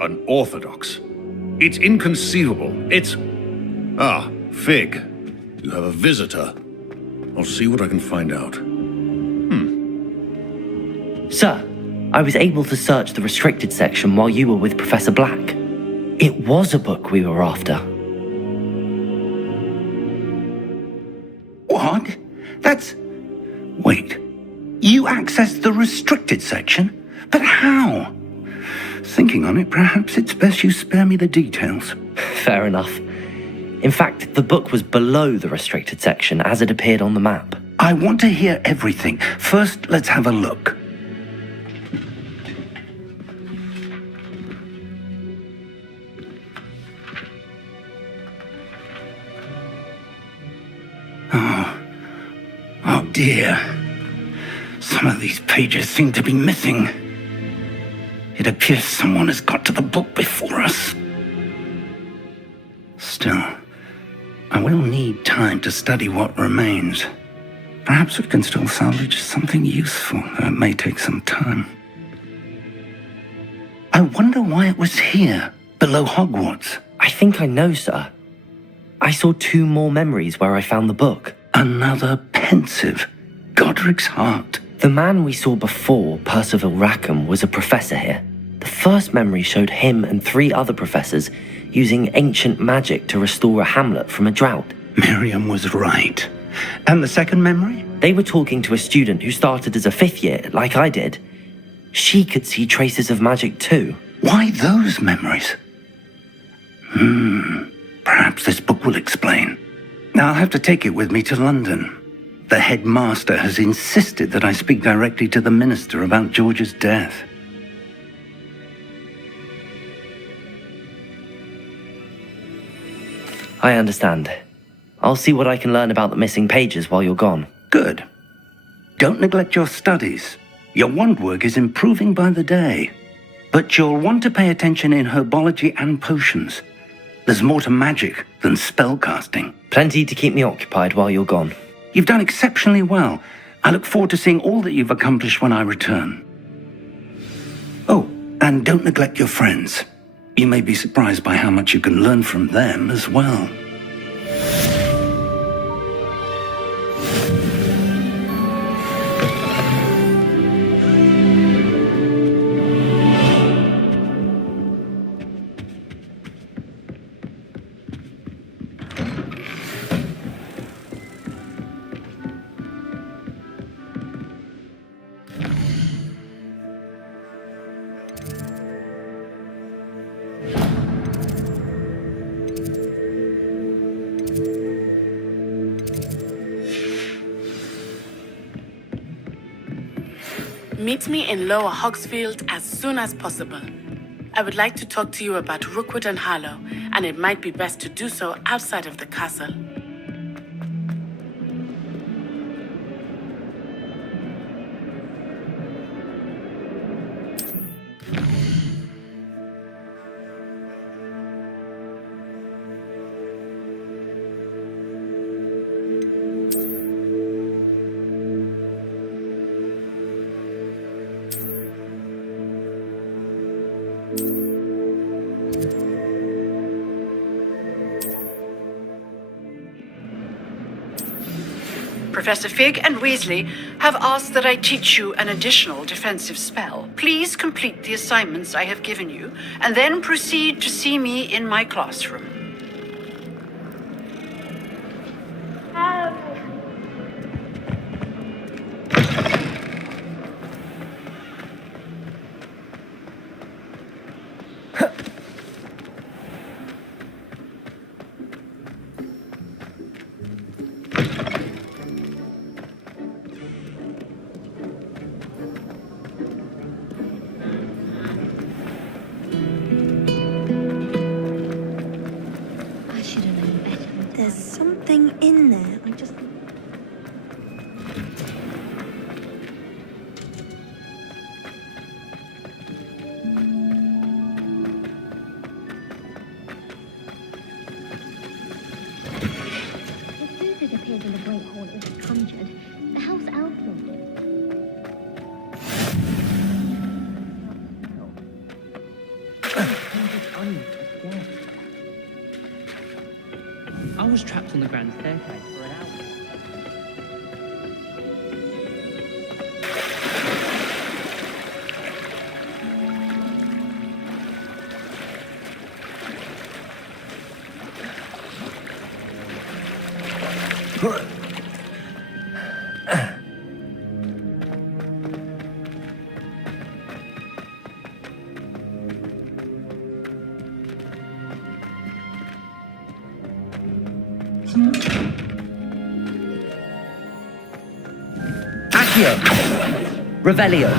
Unorthodox. It's inconceivable. It's... Ah, Fig. You have a visitor. I'll see what I can find out. Sir, I was able to search the restricted section while you were with Professor Black. It was a book we were after. What? That's... Wait. You accessed the restricted section? But how? Thinking on it, perhaps it's best you spare me the details. Fair enough. In fact, the book was below the restricted section as it appeared on the map. I want to hear everything. First, let's have a look. Oh dear. Some of these pages seem to be missing. It appears someone has got to the book before us. Still, I will need time to study what remains. Perhaps we can still salvage something useful, though it may take some time. I wonder why it was here, below Hogwarts. I think I know, sir. I saw 2 more memories where I found the book. Another pensive. Godric's heart. The man we saw before, Percival Rackham, was a professor here. The first memory showed him and 3 other professors using ancient magic to restore a hamlet from a drought. Miriam was right. And the second memory? They were talking to a student who started as a 5th year, like I did. She could see traces of magic too. Why those memories? Perhaps this book will explain. Now I'll have to take it with me to London. The headmaster has insisted that I speak directly to the minister about George's death. I understand. I'll see what I can learn about the missing pages while you're gone. Good. Don't neglect your studies. Your wand work is improving by the day. But you'll want to pay attention in herbology and potions. There's more to magic than spellcasting. Plenty to keep me occupied while you're gone. You've done exceptionally well. I look forward to seeing all that you've accomplished when I return. Oh, and don't neglect your friends. You may be surprised by how much you can learn from them as well. Meet me in Lower Hogsfield as soon as possible. I would like to talk to you about Rookwood and Harlow, and it might be best to do so outside of the castle. Professor Fig and Weasley have asked that I teach you an additional defensive spell. Please complete the assignments I have given you, and then proceed to see me in my classroom. There's something in there. I just... The food that appears in the Great Hall isn't conjured. The house outlawed it. I was trapped on the grand staircase for an hour. Accio! Revelio!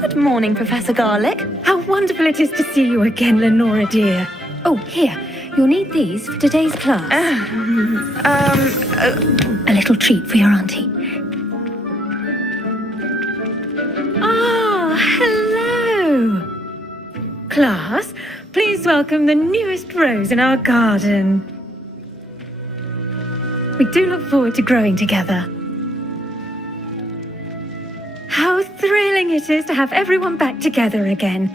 Good morning, Professor Garlic. How wonderful it is to see you again, Lenora dear. Oh, here. You'll need these for today's class. A little treat for your auntie. Ah, hello. Class, please welcome the newest rose in our garden. We do look forward to growing together. How thrilling it is to have everyone back together again.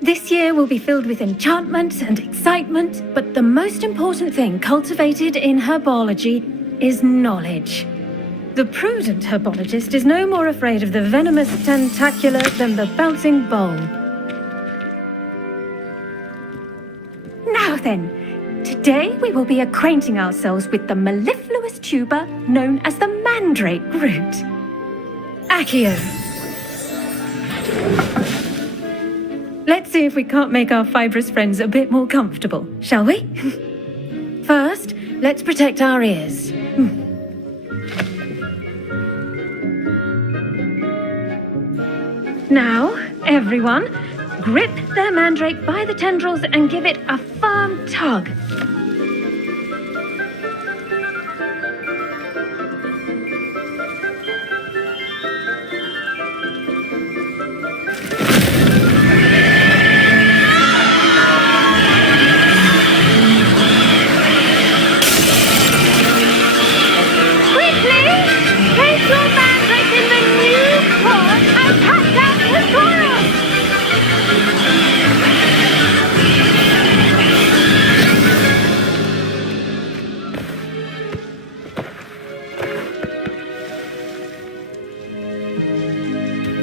This year will be filled with enchantment and excitement, but the most important thing cultivated in herbology is knowledge. The prudent herbologist is no more afraid of the venomous tentacular than the bouncing bowl. Now then, today we will be acquainting ourselves with the mellifluous tuber known as the mandrake root. Accio. Let's see if we can't make our fibrous friends a bit more comfortable, shall we? First, let's protect our ears. Now, everyone, grip their mandrake by the tendrils and give it a firm tug.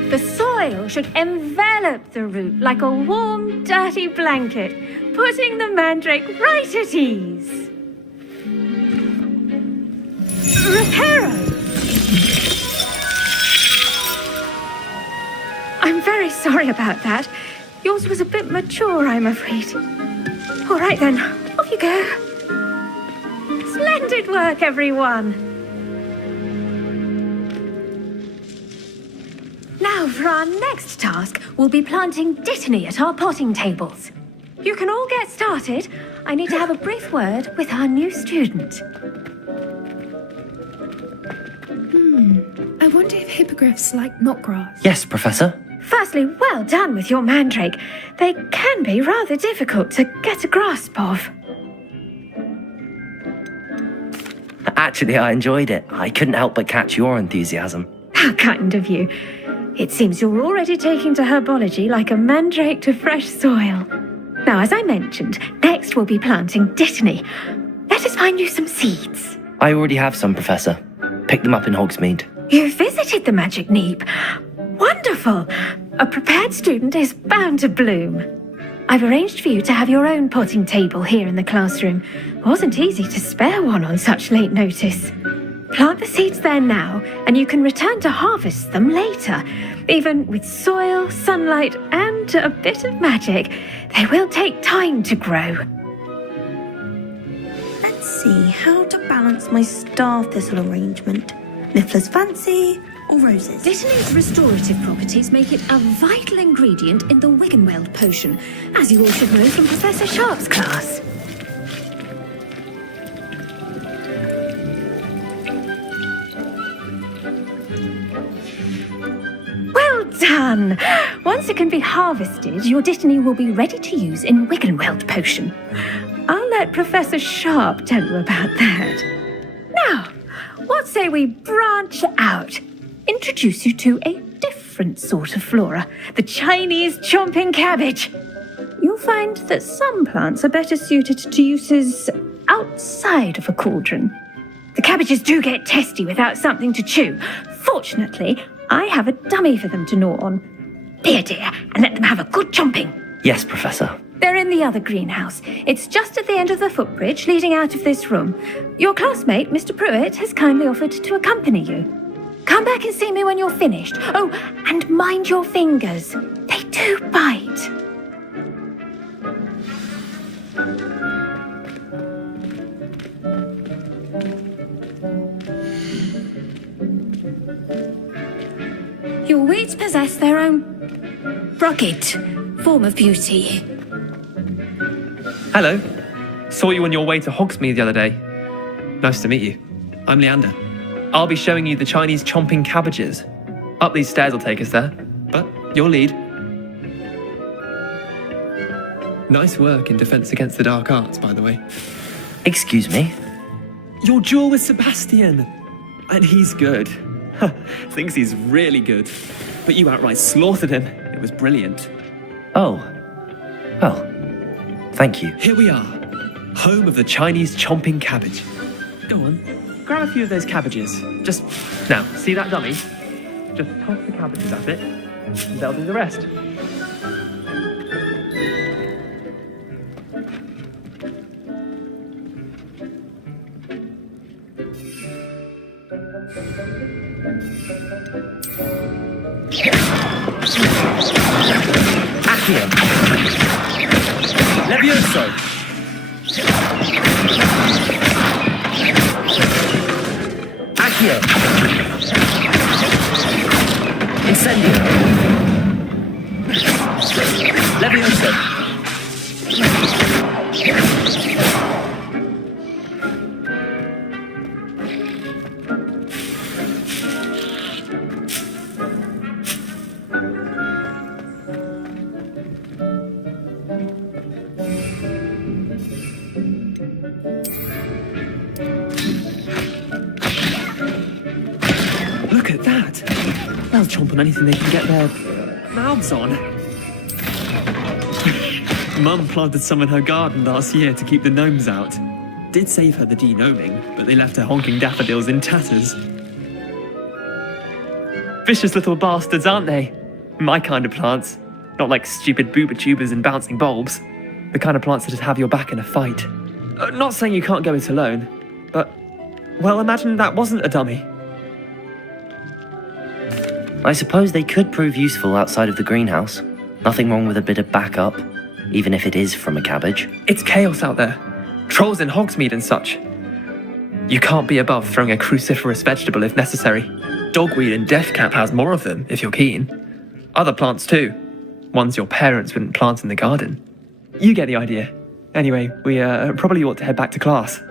The soil should envelop the root like a warm, dirty blanket, putting the mandrake right at ease. Reparo! I'm very sorry about that. Yours was a bit mature, I'm afraid. All right then, off you go. Splendid work, everyone. Now, for our next task, we'll be planting dittany at our potting tables. You can all get started. I need to have a brief word with our new student. I wonder if hippogriffs like knotgrass. Yes, Professor. Firstly, well done with your mandrake. They can be rather difficult to get a grasp of. Actually, I enjoyed it. I couldn't help but catch your enthusiasm. How kind of you. It seems you're already taking to herbology like a mandrake to fresh soil. Now, as I mentioned, next we'll be planting dittany. Let us find you some seeds. I already have some, Professor. Picked them up in Hogsmeade. You visited the Magic Neep. Wonderful. A prepared student is bound to bloom. I've arranged for you to have your own potting table here in the classroom. Wasn't easy to spare one on such late notice. Plant the seeds there now, and you can return to harvest them later. Even with soil, sunlight, and a bit of magic, they will take time to grow. Let's see how to balance my star thistle arrangement. Niffler's fancy or roses? Dittany's restorative properties make it a vital ingredient in the Wiggenweld potion, as you all should know from Professor Sharp's class. Well done! Once it can be harvested, your Dittany will be ready to use in Wiggenweld potion. I'll let Professor Sharp tell you about that. Now, what say we branch out? Introduce you to a different sort of flora, the Chinese chomping cabbage. You'll find that some plants are better suited to uses outside of a cauldron. The cabbages do get testy without something to chew. Fortunately, I have a dummy for them to gnaw on. Be a dear and let them have a good chomping. Yes, Professor. They're in the other greenhouse. It's just at the end of the footbridge leading out of this room. Your classmate, Mr. Pruitt, has kindly offered to accompany you. Come back and see me when you're finished. Oh, and mind your fingers. They do bite. Your weeds possess their own rugged form of beauty. Hello. Saw you on your way to Hogsmeade the other day. Nice to meet you. I'm Leander. I'll be showing you the Chinese chomping cabbages. Up these stairs will take us there, but your lead. Nice work in Defense Against the Dark Arts, by the way. Excuse me? Your duel with Sebastian. And he's good. Thinks he's really good. But you outright slaughtered him. It was brilliant. Oh. Well, thank you. Here we are. Home of the Chinese chomping cabbage. Go on. Grab a few of those cabbages. Just, now, see that dummy? Just toss the cabbages at it, and they'll do the rest. Accio! Levioso! Accio! Incendio! Levioso! Look at that! They'll chomp on anything they can get their mouths on. Mum planted some in her garden last year to keep the gnomes out. Did save her the de-gnoming, but they left her honking daffodils in tatters. Vicious little bastards, aren't they? My kind of plants. Not like stupid booba tubers and bouncing bulbs. The kind of plants that'd have your back in a fight. Not saying you can't go it alone, but, well, imagine that wasn't a dummy. I suppose they could prove useful outside of the greenhouse. Nothing wrong with a bit of backup, even if it is from a cabbage. It's chaos out there. Trolls in Hogsmeade and such. You can't be above throwing a cruciferous vegetable if necessary. Dogweed and deathcap has more of them, if you're keen. Other plants too. Ones your parents wouldn't plant in the garden. You get the idea. Anyway, we probably ought to head back to class.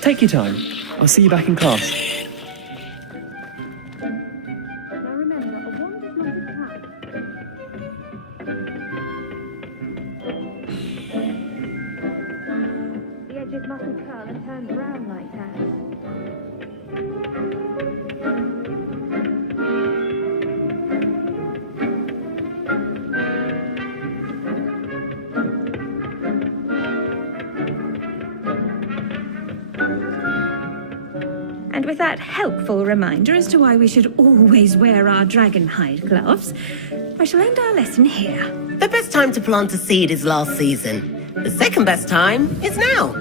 Take your time. I'll see you back in class. It mustn't curl and turn brown like that. And with that helpful reminder as to why we should always wear our dragon hide gloves, I shall end our lesson here. The best time to plant a seed is last season. The second best time is now.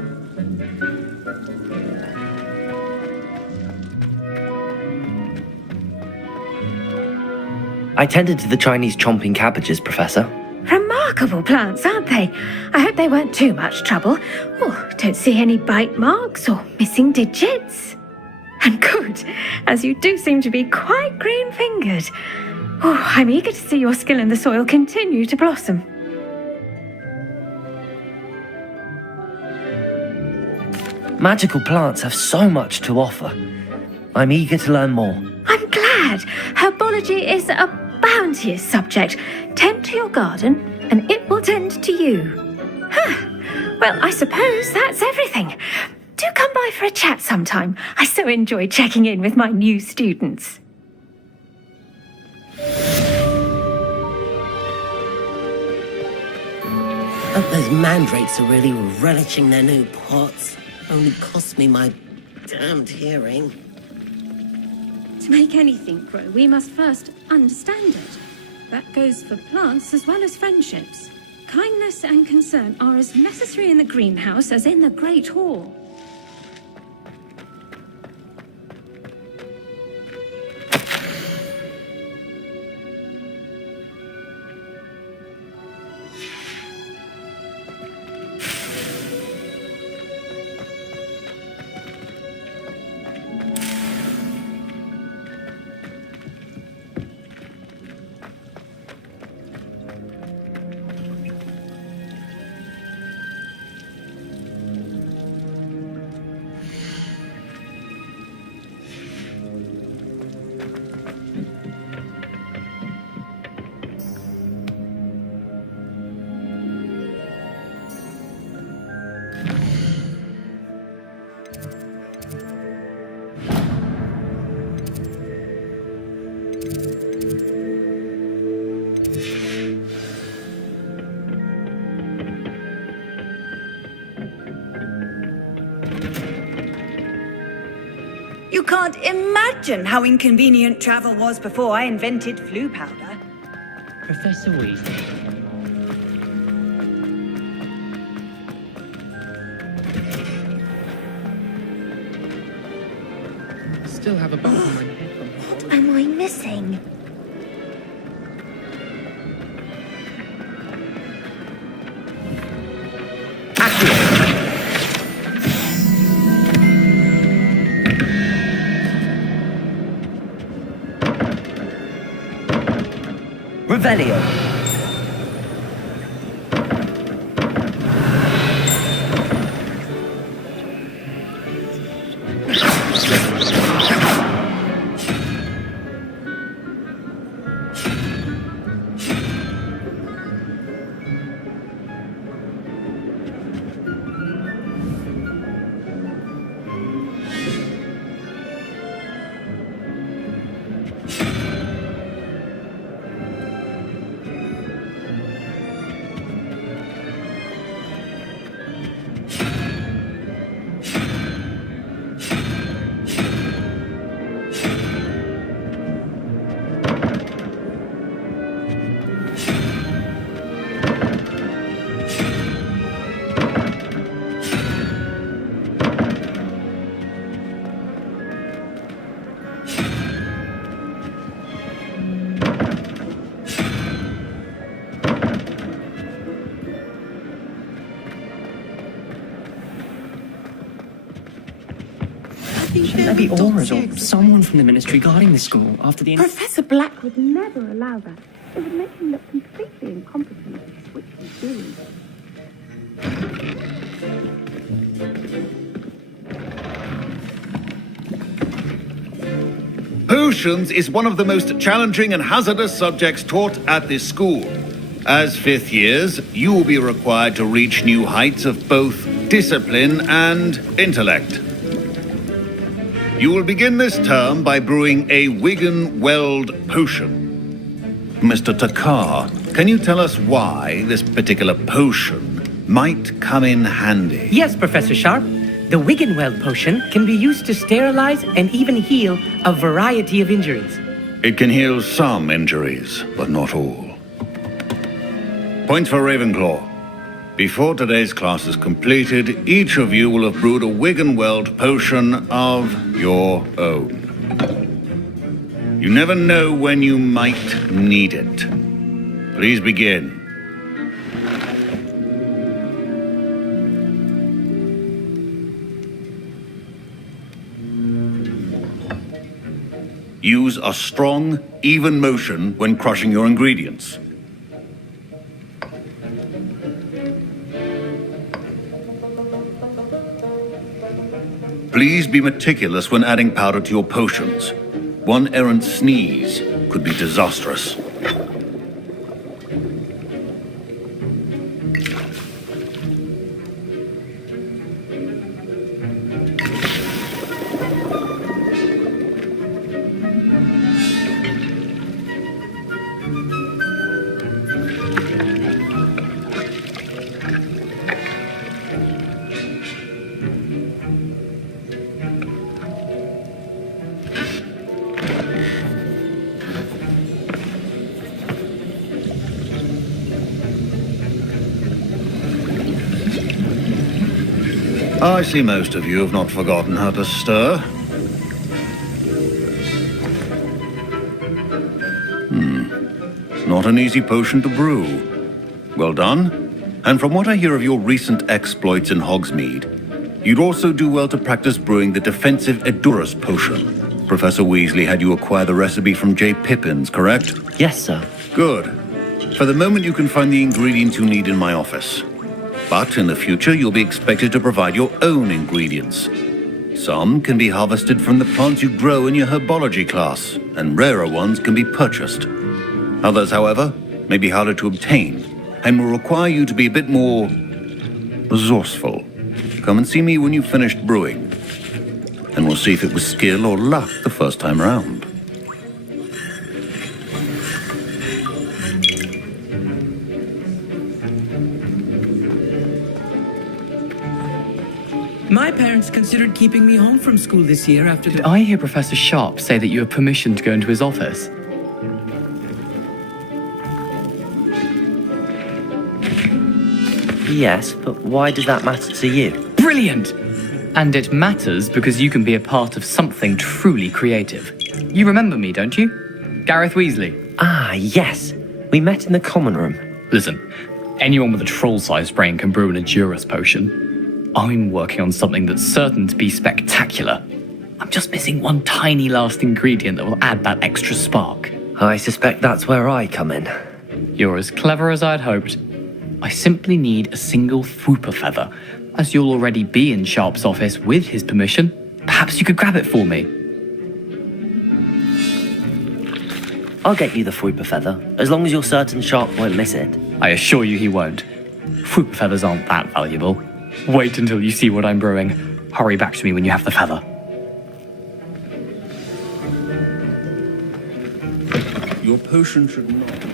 I tended to the Chinese chomping cabbages, Professor. Remarkable. remarkable plants, aren't they? I hope they weren't too much trouble. Oh, don't see any bite marks or missing digits. And good, as you do seem to be quite green-fingered. Oh, I'm eager to see your skill in the soil continue to blossom. Magical plants have so much to offer. I'm eager to learn more. I'm glad. Herbology is a bounteous subject. Tend to your garden, and it will tend to you. Well, I suppose that's everything. Do come by for a chat sometime. I so enjoy checking in with my new students. Hope those mandrakes are really relishing their new pots. Only cost me my damned hearing. To make anything grow, we must first understand it. That goes for plants as well as friendships. Kindness and concern are as necessary in the greenhouse as in the Great Hall. You can't imagine how inconvenient travel was before I invented flu powder. Professor Weasley. Still have a bump on my head from What am I missing? Revelio. Shouldn't there be auras or someone from the ministry guarding the school after the... Professor Black would never allow that. It would make him look completely incompetent at what he's doing. Potions is one of the most challenging and hazardous subjects taught at this school. As fifth years, you will be required to reach new heights of both discipline and intellect. You will begin this term by brewing a Wigan-Weld potion. Mr. Takar, can you tell us why this particular potion might come in handy? Yes, Professor Sharp. The Wigan-Weld potion can be used to sterilize and even heal a variety of injuries. It can heal some injuries, but not all. Point for Ravenclaw. Before today's class is completed, each of you will have brewed a Wigan-Weld potion of your own. You never know when you might need it. Please begin. Use a strong, even motion when crushing your ingredients. Please be meticulous when adding powder to your potions. One errant sneeze could be disastrous. I see most of you have not forgotten how to stir. Not an easy potion to brew. Well done. And from what I hear of your recent exploits in Hogsmeade, you'd also do well to practice brewing the defensive Edurus potion. Professor Weasley had you acquire the recipe from J. Pippins, correct? Yes, sir. Good. For the moment, you can find the ingredients you need in my office. But in the future, you'll be expected to provide your own ingredients. Some can be harvested from the plants you grow in your herbology class, and rarer ones can be purchased. Others, however, may be harder to obtain, and will require you to be a bit more resourceful. Come and see me when you've finished brewing, and we'll see if it was skill or luck the first time around. My parents considered keeping me home from school this year after Did I hear Professor Sharp say that you have permission to go into his office? Yes, but why does that matter to you? Brilliant! And it matters because you can be a part of something truly creative. You remember me, don't you? Gareth Weasley. Ah, yes. We met in the common room. Listen, anyone with a troll-sized brain can brew an Edurus potion. I'm working on something that's certain to be spectacular. I'm just missing one tiny last ingredient that will add that extra spark. I suspect that's where I come in. You're as clever as I'd hoped. I simply need a single Fwooper feather. As you'll already be in Sharp's office with his permission, perhaps you could grab it for me. I'll get you the Fwooper feather, as long as you're certain Sharp won't miss it. I assure you he won't. Fwooper feathers aren't that valuable. Wait until you see what I'm brewing. Hurry back to me when you have the feather. Your potion should not...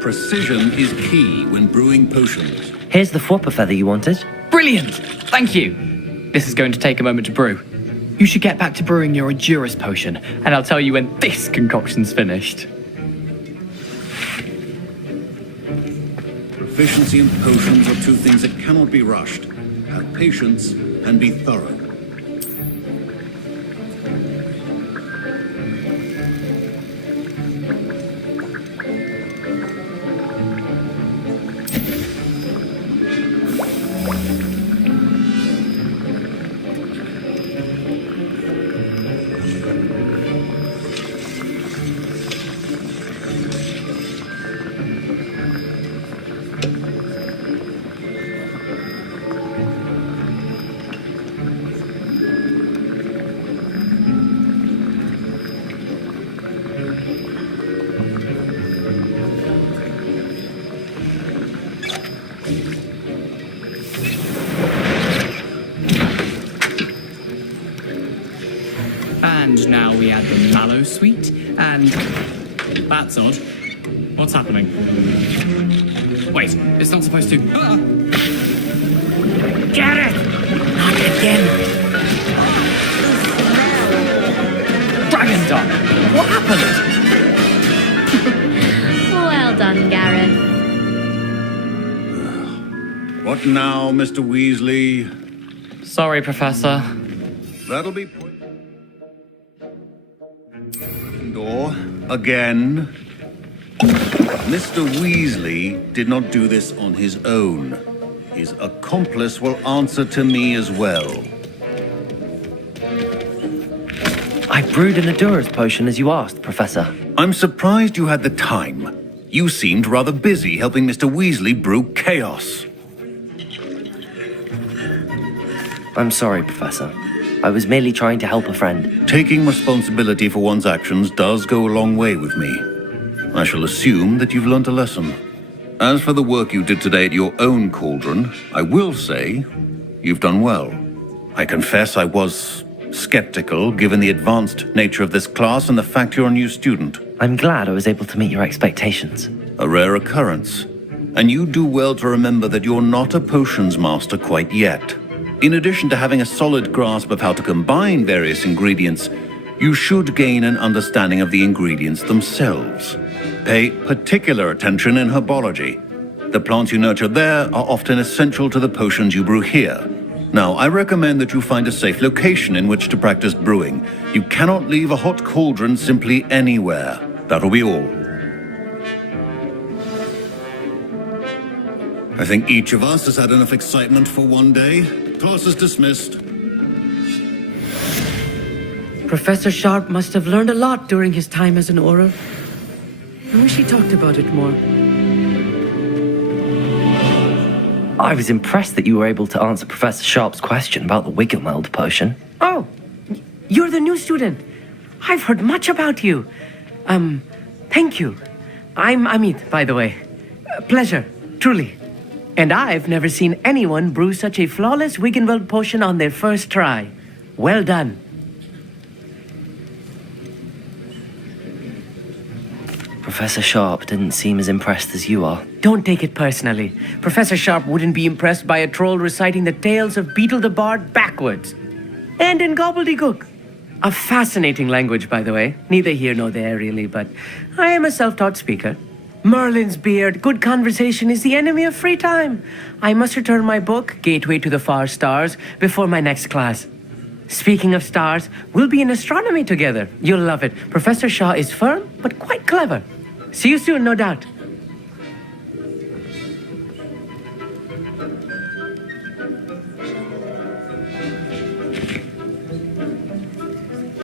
Precision is key when brewing potions. Here's the Fwooper feather you wanted. Brilliant! Thank you. This is going to take a moment to brew. You should get back to brewing your Edurus potion, and I'll tell you when this concoction's finished. Proficiency in potions are two things that cannot be rushed. Have patience and be thorough. And now we add the mallow sweet, and... That's odd. What's happening? Wait, it's not supposed to. Gareth! Not again! Dragon Dog! What happened? Well done, Gareth. What now, Mr. Weasley? Sorry, Professor. That'll be... Door again. Mr. Weasley did not do this on his own. His accomplice will answer to me as well. I brewed an Adura's potion as you asked, Professor. I'm surprised you had the time. You seemed rather busy helping Mr. Weasley brew chaos. I'm sorry, Professor. I was merely trying to help a friend. Taking responsibility for one's actions does go a long way with me. I shall assume that you've learnt a lesson. As for the work you did today at your own cauldron, I will say you've done well. I confess I was skeptical given the advanced nature of this class and the fact you're a new student. I'm glad I was able to meet your expectations. A rare occurrence. And you do well to remember that you're not a potions master quite yet. In addition to having a solid grasp of how to combine various ingredients, you should gain an understanding of the ingredients themselves. Pay particular attention in herbology. The plants you nurture there are often essential to the potions you brew here. Now, I recommend that you find a safe location in which to practice brewing. You cannot leave a hot cauldron simply anywhere. That'll be all. I think each of us has had enough excitement for one day. Class is dismissed. Professor Sharp must have learned a lot during his time as an Auror. I wish he talked about it more. I was impressed that you were able to answer Professor Sharp's question about the Wiggenweld potion. Oh, you're the new student. I've heard much about you. Thank you. I'm Amit, by the way. Pleasure, truly. And I've never seen anyone brew such a flawless Wiggenweld potion on their first try. Well done. Professor Sharp didn't seem as impressed as you are. Don't take it personally. Professor Sharp wouldn't be impressed by a troll reciting the tales of Beetle the Bard backwards. And in gobbledygook. A fascinating language, by the way. Neither here nor there, really, but I am a self-taught speaker. Merlin's beard, good conversation is the enemy of free time. I must return my book, Gateway to the Far Stars, before my next class. Speaking of stars, we'll be in astronomy together. You'll love it. Professor Shaw is firm, but quite clever. See you soon, no doubt.